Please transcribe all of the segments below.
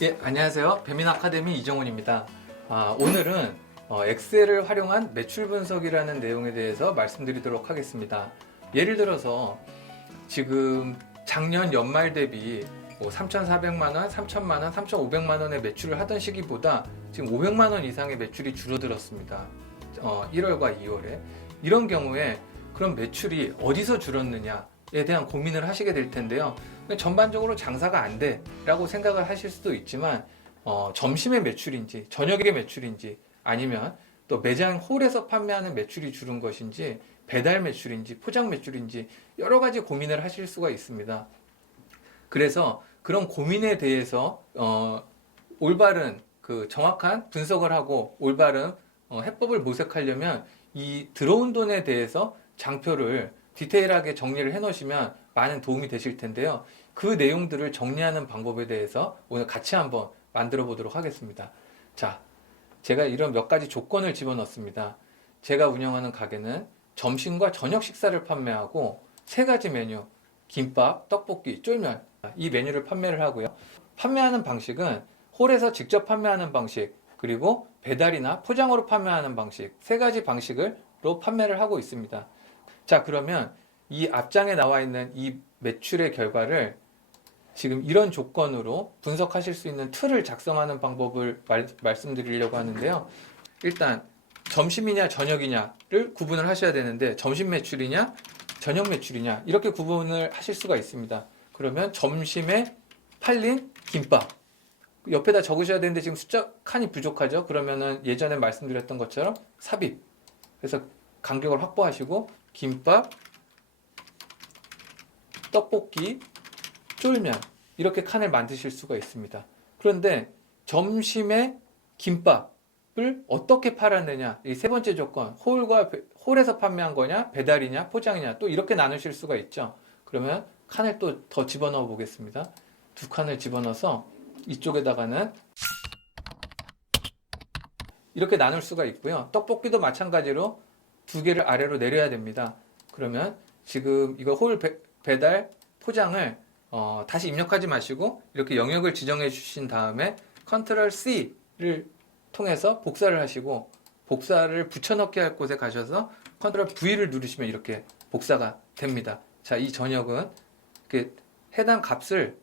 예, 안녕하세요. 배민 아카데미 이정훈입니다. 오늘은 엑셀을 활용한 매출 분석이라는 내용에 대해서 말씀드리도록 하겠습니다. 예를 들어서 지금 작년 연말 대비 3,400만 원, 3,000만 원, 3,500만 원의 매출을 하던 시기보다 지금 500만 원 이상의 매출이 줄어들었습니다. 1월과 2월에. 이런 경우에 그럼 매출이 어디서 줄었느냐에 대한 고민을 하시게 될 텐데요. 전반적으로 장사가 안 돼 라고 생각을 하실 수도 있지만 점심의 매출인지 저녁의 매출인지 아니면 또 매장 홀에서 판매하는 매출이 줄은 것인지 배달 매출인지 포장 매출인지 여러 가지 고민을 하실 수가 있습니다. 그래서 그런 고민에 대해서 올바른 정확한 분석을 하고 올바른 해법을 모색하려면 이 들어온 돈에 대해서 장표를 디테일하게 정리를 해 놓으시면 많은 도움이 되실 텐데요. 그 내용들을 정리하는 방법에 대해서 오늘 같이 한번 만들어 보도록 하겠습니다. 자, 제가 이런 몇 가지 조건을 집어넣습니다. 제가 운영하는 가게는 점심과 저녁 식사를 판매하고 세 가지 메뉴, 김밥, 떡볶이, 쫄면 이 메뉴를 판매를 하고요. 판매하는 방식은 홀에서 직접 판매하는 방식, 그리고 배달이나 포장으로 판매하는 방식, 세 가지 방식으로 판매를 하고 있습니다. 자, 그러면 이 앞장에 나와 있는 이 매출의 결과를 지금 이런 조건으로 분석하실 수 있는 툴을 작성하는 방법을 말씀드리려고 하는데요. 일단 점심이냐 저녁이냐를 구분을 하셔야 되는데 점심 매출이냐 저녁 매출이냐 이렇게 구분을 하실 수가 있습니다. 그러면 점심에 팔린 김밥 옆에다 적으셔야 되는데 지금 숫자 칸이 부족하죠. 그러면은 예전에 말씀드렸던 것처럼 삽입, 그래서 간격을 확보하시고 김밥, 떡볶이, 쫄면 이렇게 칸을 만드실 수가 있습니다. 그런데 점심에 김밥을 어떻게 팔았느냐, 이 세 번째 조건, 홀에서 판매한 거냐 배달이냐 포장이냐 또 이렇게 나누실 수가 있죠. 그러면 칸을 또 더 집어넣어 보겠습니다. 두 칸을 집어넣어서 이쪽에다가는 이렇게 나눌 수가 있고요. 떡볶이도 마찬가지로 두 개를 아래로 내려야 됩니다. 그러면 지금 이거 배달 포장을 다시 입력하지 마시고 이렇게 영역을 지정해 주신 다음에 컨트롤 C를 통해서 복사를 하시고 복사를 붙여넣기 할 곳에 가셔서 컨트롤 V를 누르시면 이렇게 복사가 됩니다. 자, 이 전역은 이렇게 해당 값을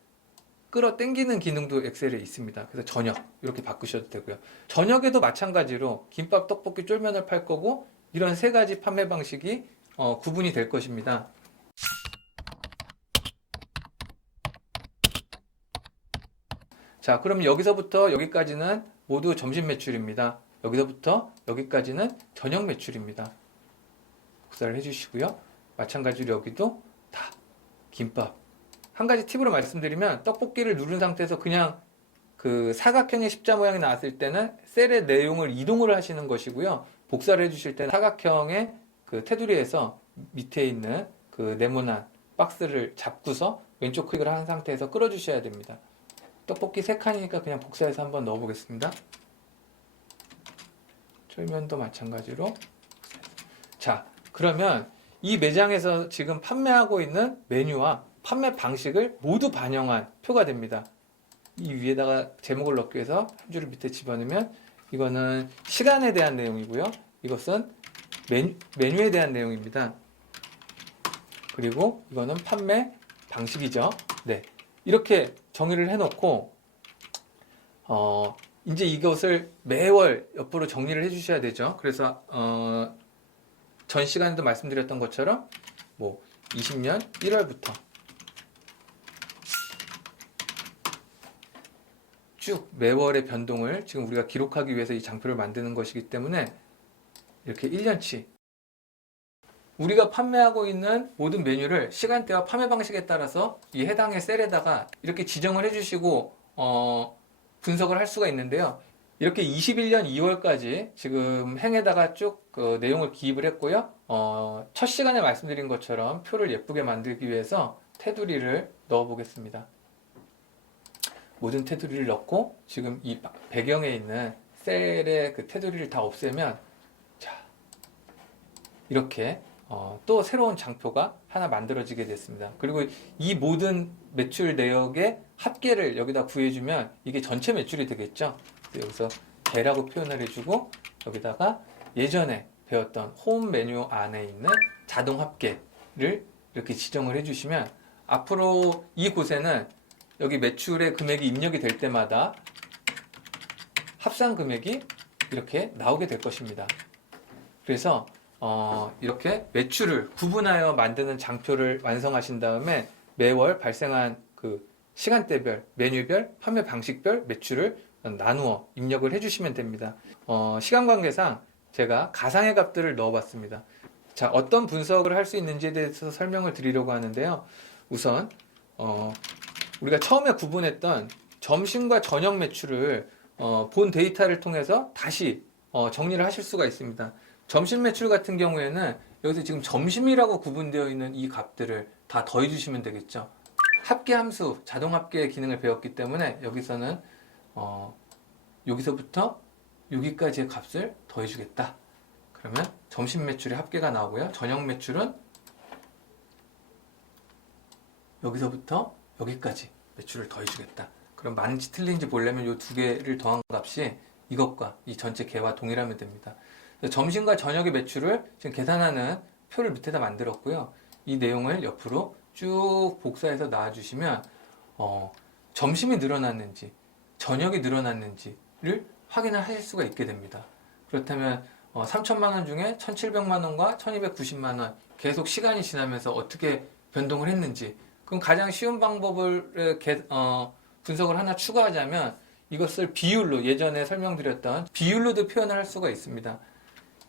끌어당기는 기능도 엑셀에 있습니다. 그래서 저녁 이렇게 바꾸셔도 되고요. 저녁에도 마찬가지로 김밥, 떡볶이, 쫄면을 팔 거고 이런 세 가지 판매 방식이 구분이 될 것입니다. 자, 그럼 여기서부터 여기까지는 모두 점심 매출입니다. 여기서부터 여기까지는 저녁 매출입니다. 복사를 해주시고요. 마찬가지로 여기도 다 김밥. 한 가지 팁으로 말씀드리면 떡볶이를 누른 상태에서 그냥 그 사각형의 십자 모양이 나왔을 때는 셀의 내용을 이동을 하시는 것이고요. 복사를 해주실 때는 사각형의 그 테두리에서 밑에 있는 그 네모난 박스를 잡고서 왼쪽 클릭을 한 상태에서 끌어주셔야 됩니다. 떡볶이 3칸이니까 그냥 복사해서 한번 넣어보겠습니다. 쫄면도 마찬가지로. 자, 그러면 이 매장에서 지금 판매하고 있는 메뉴와 판매 방식을 모두 반영한 표가 됩니다. 이 위에다가 제목을 넣기 위해서 한 줄을 밑에 집어넣으면 이거는 시간에 대한 내용이고요. 이것은 메뉴에 대한 내용입니다. 그리고 이거는 판매 방식이죠. 네, 이렇게 정의를 해놓고 이제 이것을 매월 옆으로 정리를 해주셔야 되죠. 그래서 전 시간에도 말씀드렸던 것처럼 20년 1월부터 쭉 매월의 변동을 지금 우리가 기록하기 위해서 이 장표를 만드는 것이기 때문에 이렇게 1년치 우리가 판매하고 있는 모든 메뉴를 시간대와 판매 방식에 따라서 이 해당의 셀에다가 이렇게 지정을 해주시고 분석을 할 수가 있는데요. 이렇게 21년 2월까지 지금 행에다가 쭉 그 내용을 기입을 했고요. 첫 시간에 말씀드린 것처럼 표를 예쁘게 만들기 위해서 테두리를 넣어 보겠습니다. 모든 테두리를 넣고 지금 이 배경에 있는 셀의 그 테두리를 다 없애면 자, 이렇게 또 새로운 장표가 하나 만들어지게 됐습니다. 그리고 이 모든 매출 내역의 합계를 여기다 구해주면 이게 전체 매출이 되겠죠. 여기서 대라고 표현을 해주고 여기다가 예전에 배웠던 홈 메뉴 안에 있는 자동 합계를 이렇게 지정을 해주시면 앞으로 이 곳에는 여기 매출의 금액이 입력이 될 때마다 합산 금액이 이렇게 나오게 될 것입니다. 그래서 이렇게 매출을 구분하여 만드는 장표를 완성하신 다음에 매월 발생한 그 시간대별, 메뉴별, 판매 방식별 매출을 나누어 입력을 해주시면 됩니다. 시간 관계상 제가 가상의 값들을 넣어봤습니다. 자, 어떤 분석을 할 수 있는지에 대해서 설명을 드리려고 하는데요. 우선 우리가 처음에 구분했던 점심과 저녁 매출을 본 데이터를 통해서 다시 정리를 하실 수가 있습니다. 점심 매출 같은 경우에는 여기서 지금 점심이라고 구분되어 있는 이 값들을 다 더해 주시면 되겠죠. 합계 함수, 자동 합계 기능을 배웠기 때문에 여기서는 여기서부터 여기까지의 값을 더해 주겠다. 그러면 점심 매출의 합계가 나오고요. 저녁 매출은 여기서부터 여기까지 매출을 더해 주겠다. 그럼 맞는지 틀린지 보려면 이 두 개를 더한 값이 이것과 이 전체 개와 동일하면 됩니다. 점심과 저녁의 매출을 지금 계산하는 표를 밑에다 만들었고요. 이 내용을 옆으로 쭉 복사해서 놔주시면 점심이 늘어났는지 저녁이 늘어났는지를 확인을 하실 수가 있게 됩니다. 그렇다면 3천만 원 중에 1,700만 원과 1,290만 원 계속 시간이 지나면서 어떻게 변동을 했는지, 그럼 가장 쉬운 방법을 분석을 하나 추가하자면 이것을 비율로, 예전에 설명드렸던 비율로도 표현을 할 수가 있습니다.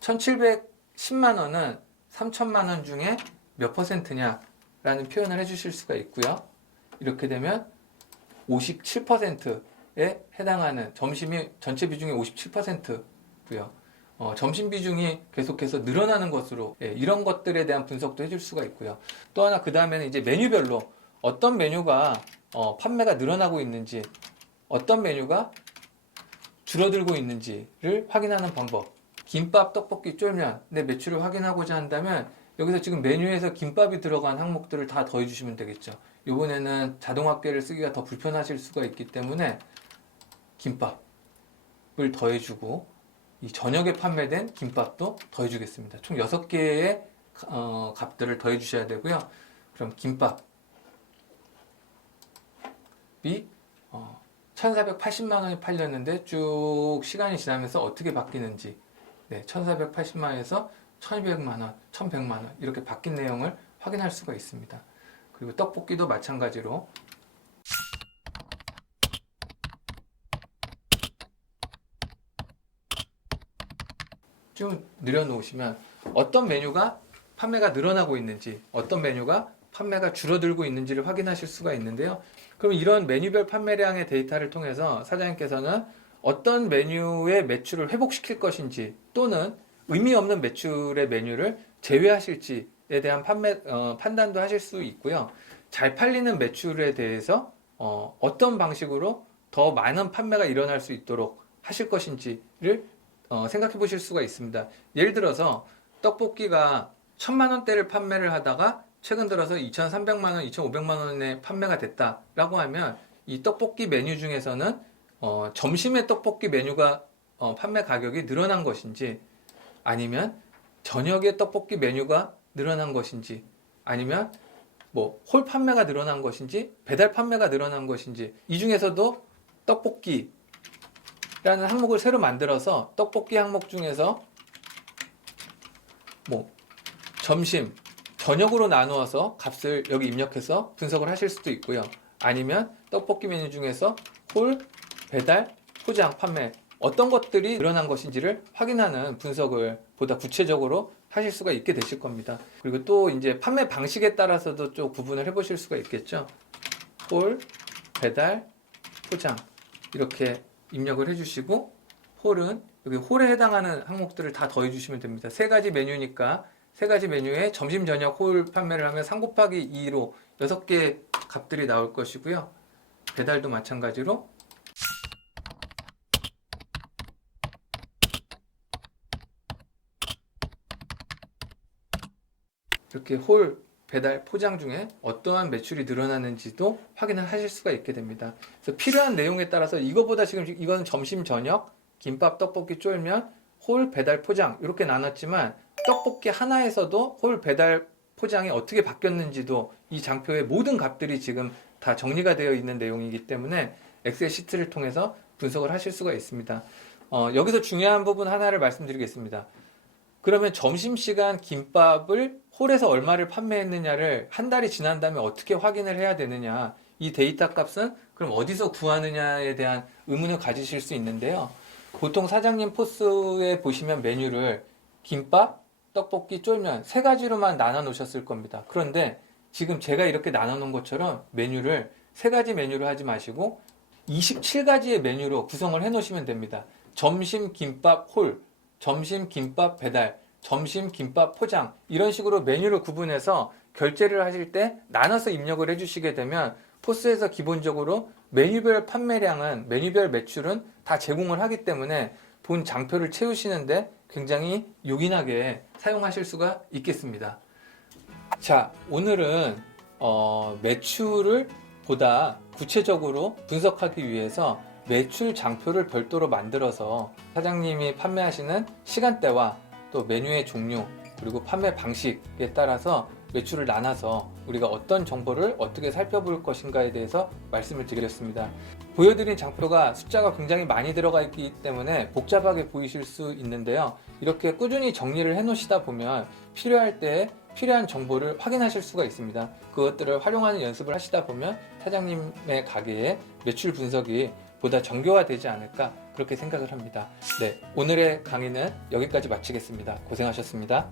1,710만 원은 3천만 원 중에 몇 퍼센트냐라는 표현을 해주실 수가 있고요. 이렇게 되면 57%에 해당하는, 점심이 전체 비중이 57%고요. 점심 비중이 계속해서 늘어나는 것으로, 이런 것들에 대한 분석도 해줄 수가 있고요. 또 하나 그 다음에는 이제 메뉴별로 어떤 메뉴가 판매가 늘어나고 있는지, 어떤 메뉴가 줄어들고 있는지를 확인하는 방법. 김밥, 떡볶이, 쫄면 내 매출을 확인하고자 한다면 여기서 지금 메뉴에서 김밥이 들어간 항목들을 다 더해 주시면 되겠죠. 이번에는 자동 합계를 쓰기가 더 불편하실 수가 있기 때문에 김밥을 더해 주고 이 저녁에 판매된 김밥도 더해 주겠습니다. 총 6개의 값들을 더해 주셔야 되고요. 그럼 김밥이 1,480만 원이 팔렸는데 쭉 시간이 지나면서 어떻게 바뀌는지, 1,480만 원에서 1,200만 원, 1,100만 원 이렇게 바뀐 내용을 확인할 수가 있습니다. 그리고 떡볶이도 마찬가지로 쭉 늘여놓으시면 어떤 메뉴가 판매가 늘어나고 있는지, 어떤 메뉴가 판매가 줄어들고 있는지를 확인하실 수가 있는데요. 그럼 이런 메뉴별 판매량의 데이터를 통해서 사장님께서는 어떤 메뉴의 매출을 회복시킬 것인지, 또는 의미 없는 매출의 메뉴를 제외하실지에 대한 판단도 하실 수 있고요. 잘 팔리는 매출에 대해서 어떤 방식으로 더 많은 판매가 일어날 수 있도록 하실 것인지를 생각해 보실 수가 있습니다. 예를 들어서 떡볶이가 1,000만 원대를 판매를 하다가 최근 들어서 2,300만 원, 2,500만 원에 판매가 됐다라고 하면 이 떡볶이 메뉴 중에서는 점심의 떡볶이 메뉴가 판매 가격이 늘어난 것인지, 아니면 저녁의 떡볶이 메뉴가 늘어난 것인지, 아니면 뭐 홀 판매가 늘어난 것인지, 배달 판매가 늘어난 것인지, 이 중에서도 떡볶이라는 항목을 새로 만들어서 떡볶이 항목 중에서 뭐 점심, 저녁으로 나누어서 값을 여기 입력해서 분석을 하실 수도 있고요. 아니면 떡볶이 메뉴 중에서 홀, 배달, 포장, 판매 어떤 것들이 늘어난 것인지를 확인하는 분석을 보다 구체적으로 하실 수가 있게 되실 겁니다. 그리고 또 이제 판매 방식에 따라서도 좀 구분을 해보실 수가 있겠죠. 홀, 배달, 포장 이렇게 입력을 해주시고, 홀은 여기 홀에 해당하는 항목들을 다 더해주시면 됩니다. 3가지 메뉴니까 3가지 메뉴에 점심, 저녁 홀 판매를 하면 3 곱하기 2로 6개 값들이 나올 것이고요. 배달도 마찬가지로 이렇게 홀 배달 포장 중에 어떠한 매출이 늘어나는지도 확인을 하실 수가 있게 됩니다. 그래서 필요한 내용에 따라서 이거보다 지금 이건 점심 저녁 김밥 떡볶이 쫄면 홀 배달 포장 이렇게 나눴지만 떡볶이 하나에서도 홀 배달 포장이 어떻게 바뀌었는지도 이 장표의 모든 값들이 지금 다 정리가 되어 있는 내용이기 때문에 엑셀 시트를 통해서 분석을 하실 수가 있습니다. 여기서 중요한 부분 하나를 말씀드리겠습니다. 그러면 점심시간 김밥을 홀에서 얼마를 판매했느냐를 한 달이 지난 다음에 어떻게 확인을 해야 되느냐, 이 데이터 값은 그럼 어디서 구하느냐에 대한 의문을 가지실 수 있는데요. 보통 사장님 포스에 보시면 메뉴를 김밥, 떡볶이, 쫄면 세 가지로만 나눠 놓으셨을 겁니다. 그런데 지금 제가 이렇게 나눠 놓은 것처럼 메뉴를 세 가지 메뉴로 하지 마시고 27가지의 메뉴로 구성을 해 놓으시면 됩니다. 점심 김밥 홀, 점심 김밥 배달, 점심 김밥 포장, 이런 식으로 메뉴를 구분해서 결제를 하실 때 나눠서 입력을 해주시게 되면 포스에서 기본적으로 메뉴별 판매량은, 메뉴별 매출은 다 제공을 하기 때문에 본 장표를 채우시는데 굉장히 요긴하게 사용하실 수가 있겠습니다. 자, 오늘은 매출을 보다 구체적으로 분석하기 위해서 매출 장표를 별도로 만들어서 사장님이 판매하시는 시간대와 또 메뉴의 종류 그리고 판매 방식에 따라서 매출을 나눠서 우리가 어떤 정보를 어떻게 살펴볼 것인가에 대해서 말씀을 드렸습니다. 보여드린 장표가 숫자가 굉장히 많이 들어가 있기 때문에 복잡하게 보이실 수 있는데요. 이렇게 꾸준히 정리를 해 놓으시다 보면 필요할 때 필요한 정보를 확인하실 수가 있습니다. 그것들을 활용하는 연습을 하시다 보면 사장님의 가게의 매출 분석이 보다 정교화되지 않을까 그렇게 생각을 합니다. 네, 오늘의 강의는 여기까지 마치겠습니다. 고생하셨습니다.